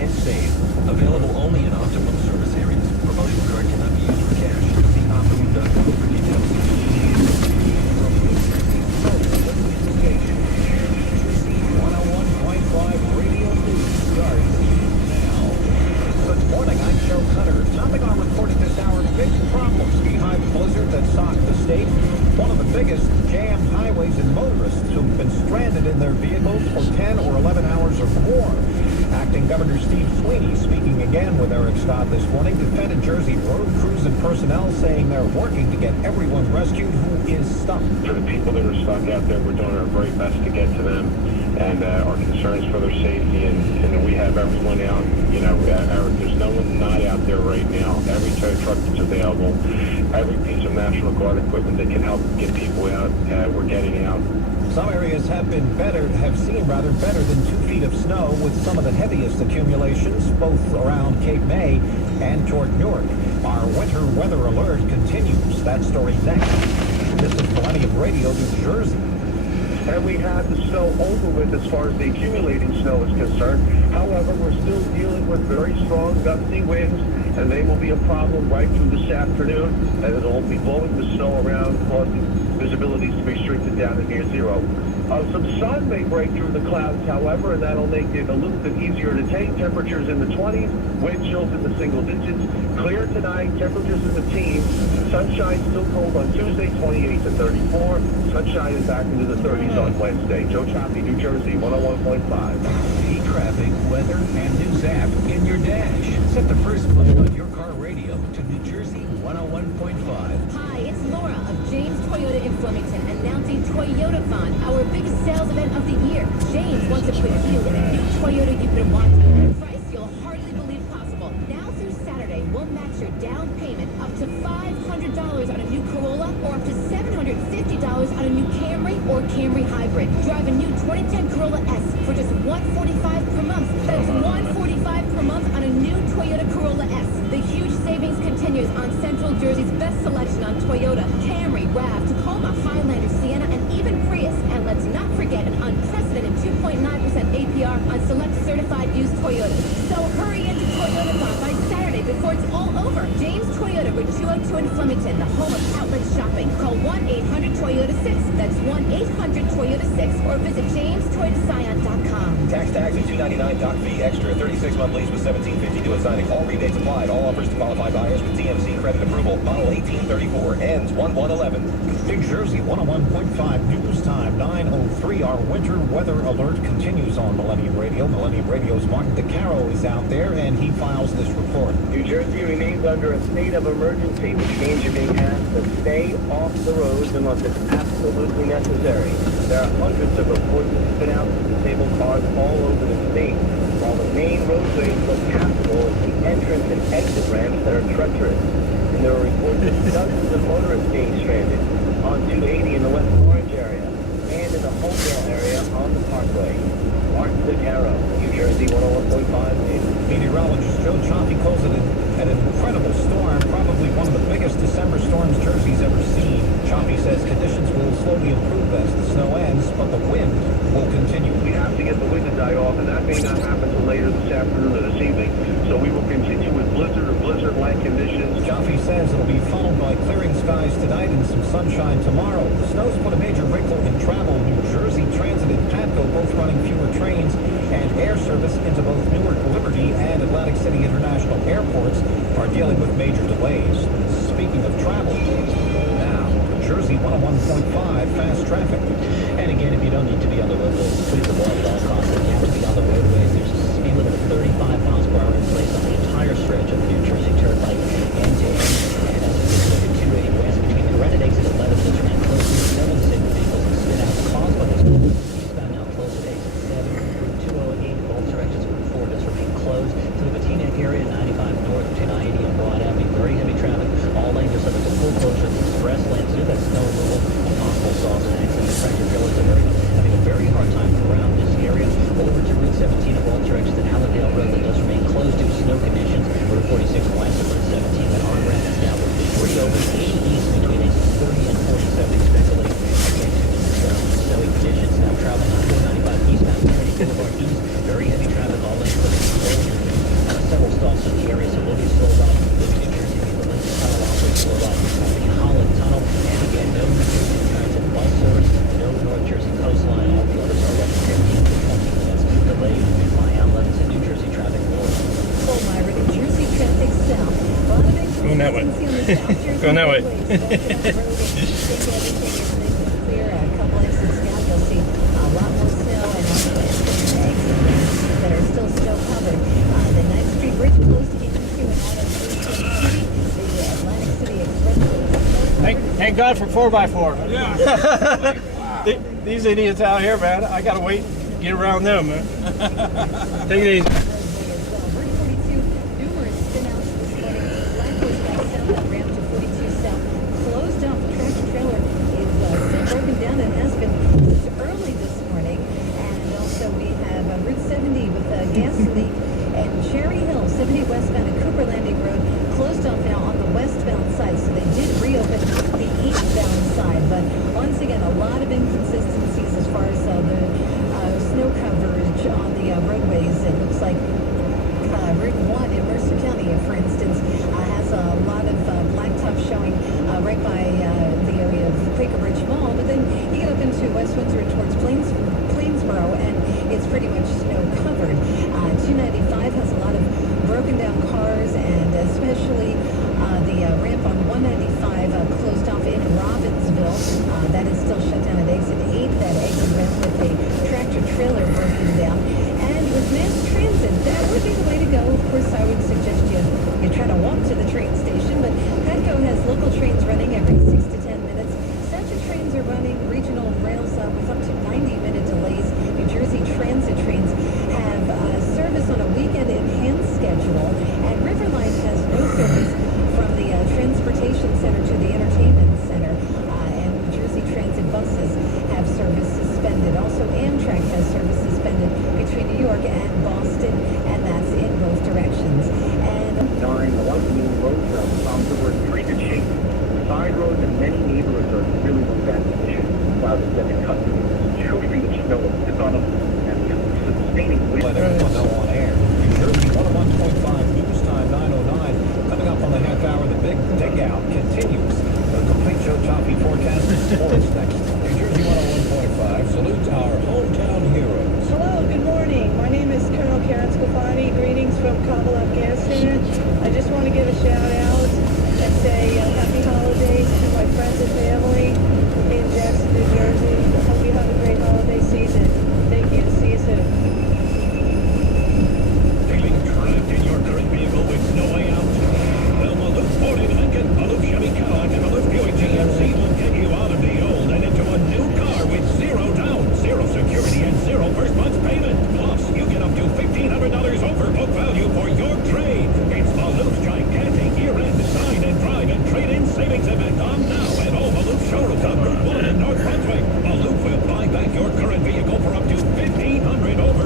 and save. Available only in optimum service areas. Promotional card cannot be used for cash. See optimum.com for details. From New Jersey, the station. 101.5 Radio News starts now. Good morning, I'm Joe Cutter. Topping our report at this hour, big problems behind the blizzard that socked the state. One of the biggest jammed highways and motorists who've been stranded in their vehicles for 10 or 11 hours or more. Acting Governor Steve Sweeney speaking again with Eric Scott this morning, defended Jersey road crews and personnel saying they're working to get everyone rescued who is stuck. For the people that are stuck out there, we're doing our very best to get to them, and our concerns for their safety, and we have everyone out. You know, Eric, there's no one not out there right now. Every tow truck that's available, every piece of National Guard equipment that can help get people out, we're getting out. Some areas have seen better than 2 feet of snow, with some of the heaviest accumulations both around Cape May and toward Newark. Our winter weather alert continues. That story next. This is Millennium Radio, New Jersey. And we have the snow over with as far as the accumulating snow is concerned. However, we're still dealing with very strong gusty winds, and they will be a problem right through this afternoon, and it'll be blowing the snow around, causing visibility to be restricted down to near zero. Some sun may break through the clouds, however, and that'll make it a little bit easier to take. Temperatures in the 20s, wind chills in the single digits. Clear tonight, temperatures in the teens. Sunshine still cold on Tuesday, 28 to 34. Sunshine is back into the 30s on Wednesday. Joe Choppy, New Jersey, 101.5. See traffic, weather, and news app in your dash. Set the first button on your car radio to New Jersey 101.5. Hi, it's Laura of James Toyota in Flemington announcing Toyotathon, our biggest sales event of the year. James wants to put you in a new Toyota you've been wanting at a price you'll hardly believe possible. Now through Saturday, we'll match your down payment up to $500 on a new Corolla or up to $750 on a new Camry or Camry Hybrid. Drive a new 2010 Corolla S for just $145 per month. That's $145 per month on a new Toyota Corolla S. The huge savings continues on Central Jersey's best selection on Toyota, Camry, RAV, Tacoma, Highlander, Sienna, and even Prius. And let's not forget an unprecedented 2.9% APR on select certified used Toyotas. So hurry into Toyotathon by Saturday before it's all over. James Toyota, Route 202 in Flemington, the home of outlet shopping. Call 1-800-TOYOTA-6. That's 1-800-TOYOTA-6. Or visit JamesToyotaScion.com. Tax tags at $299, doc fee extra. 36-month lease with $17.50 due at signing. All rebates applied. All offers to qualified buyers with TMC credit approval. Model 1834 ends 1111. New Jersey 101.5 news time 9:03. Our winter weather alert continues on Millennium Radio. Millennium Radio's Martin DeCaro is out there, and he files this report. New Jersey remains under a state of emergency, which means you're being asked to stay off the roads unless it's absolutely necessary. There are hundreds of reports of spin-out and disabled cars all over the state, while the main roadways look passable as the entrance and exit ramps that are treacherous. And there are reports of dozens of motorists being stranded on 280 in the West Orange area and in the Hopedale area on the Parkway. Martin DeCaro, New Jersey 101.5 news. Meteorologist Joe Choppy calls it an incredible storm, probably one of the biggest December storms Jersey's ever seen. Choppy says conditions will slowly improve as the snow ends, but the wind will continue. We have to get the wind to die off, and that may not happen until later this afternoon or this evening. So we will continue with blizzard or blizzard-like conditions. Choppy says it'll be followed by clearing skies tonight and some sunshine tomorrow. The snow's put a major wrinkle in travel. New Jersey Transit and Patco both running fewer trains, and air service into both Newark Liberty and Atlantic City International airports are dealing with major delays. Speaking of travel, now, Jersey 101.5 fast traffic. And again, if you don't need to be on the roadways, please avoid at all costs. If you have to be on the roadways, there's a speed limit of 35 miles per hour in place on the entire stretch of the New Jersey Turnpike end to end. And as you look at 280 west between the Granite exit 11, this ran close to 7 single vehicles and spin out caused by this. Eastbound now closed at exit 7. Route 208 both directions Route 4 just remain closed. To the Patinec area, 95 north between I-80 and Broad Avenue, very heavy traffic. All lanes are subject to full closure of the express lanes due to that snow removal and possible saws and accidents. Tractor trailers are having a very hard time around this area. Over to Route 17 of all directions and Allendale Road that does remain closed due to snow conditions. Route 46 west of Route 17 that on-ramp is now reopened. 80 east between exits 30 and 47 expectedly. Again, snowy conditions now traveling on 495 eastbound Kennedy Boulevard east. Very heavy traffic all lanes subject to closure. that way. Going that way. Clear a couple inches down, you'll see a lot more snow and also exits that are still snow covered. The 9th Street Bridge closed into and out of the Atlantic City Expressway. Thank God for 4x4. Yeah. These idiots out here, man. I gotta wait, get around them, man. Take it easy. Route 42, numerous spinouts this morning. Blackwood southbound ramp to 42 south. Closed off. The tractor trailer is still broken down and has been since early this morning. And also we have Route 70 with a gas leak and Cherry Hill, 70 westbound and Cooper Landing Road, closed off now on the westbound side. So they did reopen the eastbound side. But once again, a lot of inconsistencies as far as the snow coverage on the roadways. It looks like Route 1 in Mercer County, for instance, has a lot of blacktop showing right by the area of Quaker Ridge Mall. But then you get up into West Windsor towards Plainsboro, and it's pretty much snow covered. 295 has a lot of broken down cars, and especially the ramp on 195 closed off in Robbinsville. That is still shut down at exit 8. That exit ramp with a tractor trailer broken down. And with mass transit, that would be the way to go. Of course, I would suggest you try to walk to the train station, but Petco has local trains running every 6 to 10 minutes. Central trains are running regional rails with up to 90-minute delays. New Jersey Transit trains have service on a weekend enhanced schedule, and Riverline has no service from the transportation center to the entertainment center, and New Jersey Transit buses have service suspended. Also, Amtrak has service suspended between New York and Boston, and that's in both directions. And 9, a lot of new roads we're in pretty good shape. Side roads in many neighborhoods are really in bad condition. Clouds have been cut. 2 feet of snow is on them, and sustaining wind. Let everyone know on air. New Jersey 101.5 news time 9:09. Coming up on the half hour, the big dig out continues. The complete show choppy forecast and sports next. New Jersey 101.5 salutes our hometown heroes. Hello, good morning. My name is Colonel Karen Scafani. Greetings from Kabul, Afghanistan. I just want to give a shout out and say happy holidays to my friends and family in Jackson, New Jersey. Hope you have a great holiday season. Thank you. See you soon. Feeling trapped in your current vehicle with no way out? Well, Maloof Ford in Lincoln, Maloof Chevy Cadillac, and Maloof Buick GMC will get you out of the old and into a new car with 0 down, 0 security, and 0 first month's payment. Plus, you get up to $1,500 over book value for your trade. It's Maloof's gigantic year-end sign and drive and trade-in savings event on now at all Maloof showrooms on Route 1 in North Brunswick. Maloof will buy back your current vehicle for up to $1,500 over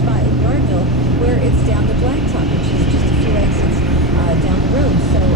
spot in Yardville where it's down the blacktop, which is just a few exits down the road. So